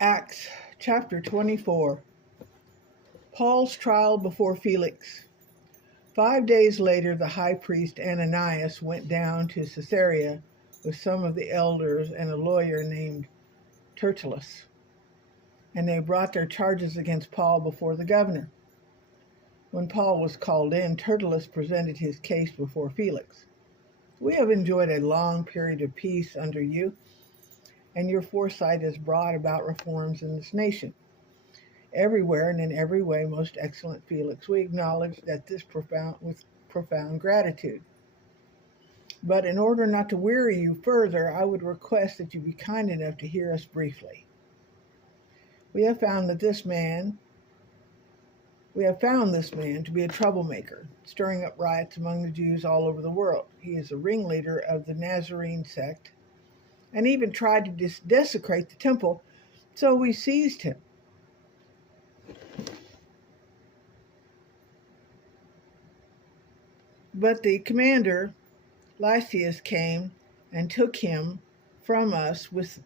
Acts chapter 24. Paul's trial before Felix. 5 days later, the high priest Ananias went down to Caesarea with some of the elders and a lawyer named Tertullus, and they brought their charges against Paul before the governor. When Paul was called in, Tertullus presented his case before Felix. "We have enjoyed a long period of peace under you, and your foresight has brought about reforms in this nation. Everywhere and in every way, most excellent Felix, we acknowledge that with profound gratitude. But in order not to weary you further, I would request that you be kind enough to hear us briefly. We have found this man to be a troublemaker, stirring up riots among the Jews all over the world. He is a ringleader of the Nazarene sect, and even tried to desecrate the temple, so we seized him. But the commander, Lysias, came and took him from us with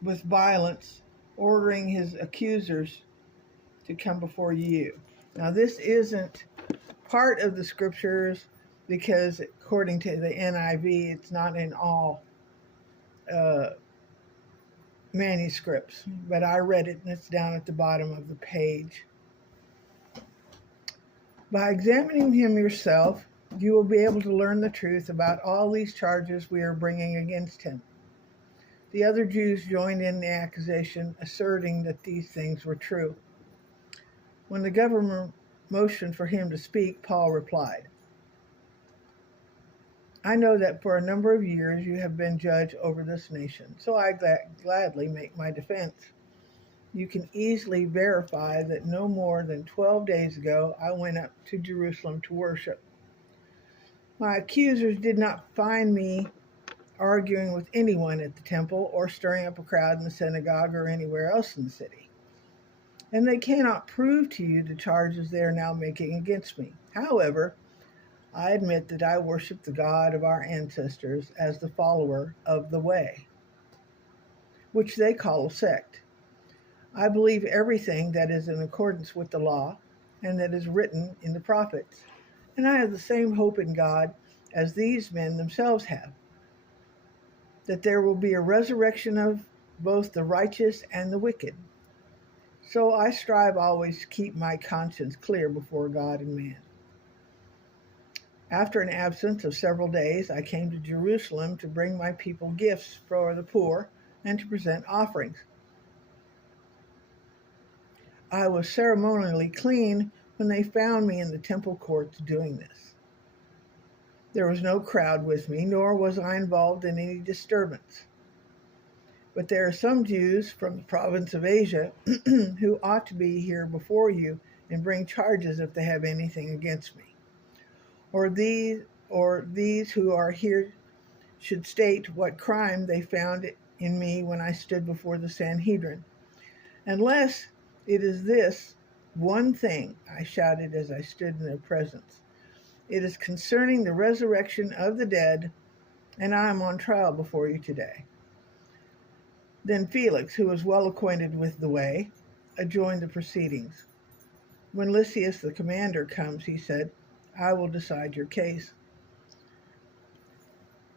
violence, ordering his accusers to come before you." Now, this isn't part of the scriptures because, according to the NIV, it's not in all manuscripts, but I read it and it's down at the bottom of the page. "By examining him yourself, you will be able to learn the truth about all these charges we are bringing against him." The other Jews joined in the accusation, asserting that these things were true. When the governor motioned for him to speak, Paul replied, "I know that for a number of years you have been judge over this nation, so I gladly make my defense. You can easily verify that no more than 12 days ago I went up to Jerusalem to worship. My accusers did not find me arguing with anyone at the temple or stirring up a crowd in the synagogue or anywhere else in the city. And they cannot prove to you the charges they are now making against me. However, I admit that I worship the God of our ancestors as the follower of the way, which they call a sect. I believe everything that is in accordance with the law and that is written in the prophets, and I have the same hope in God as these men themselves have, that there will be a resurrection of both the righteous and the wicked. So I strive always to keep my conscience clear before God and man. After an absence of several days, I came to Jerusalem to bring my people gifts for the poor and to present offerings. I was ceremonially clean when they found me in the temple courts doing this. There was no crowd with me, nor was I involved in any disturbance. But there are some Jews from the province of Asia who ought to be here before you and bring charges if they have anything against me. Or these who are here should state what crime they found in me when I stood before the Sanhedrin. Unless it is this one thing," I shouted as I stood in their presence. "It is concerning the resurrection of the dead, and I am on trial before you today." Then Felix, who was well acquainted with the way, adjourned the proceedings. "When Lysias the commander comes," he said, "I will decide your case."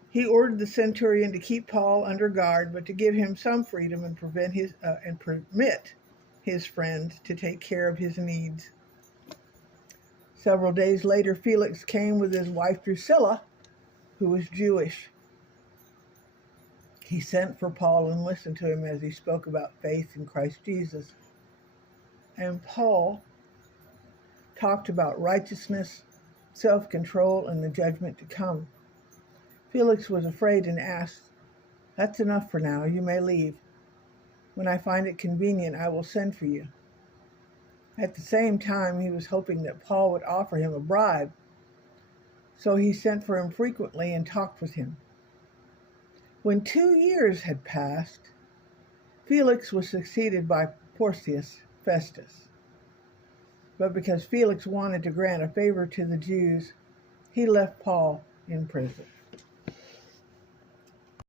He ordered the centurion to keep Paul under guard, but to give him some freedom and permit his friend to take care of his needs. Several days later, Felix came with his wife Drusilla, who was Jewish. He sent for Paul and listened to him as he spoke about faith in Christ Jesus. And Paul talked about righteousness, self-control, and the judgment to come. Felix was afraid and asked, "That's enough for now. You may leave. When I find it convenient, I will send for you." At the same time, he was hoping that Paul would offer him a bribe, so he sent for him frequently and talked with him. When 2 years had passed, Felix was succeeded by Porcius Festus. But because Felix wanted to grant a favor to the Jews, he left Paul in prison.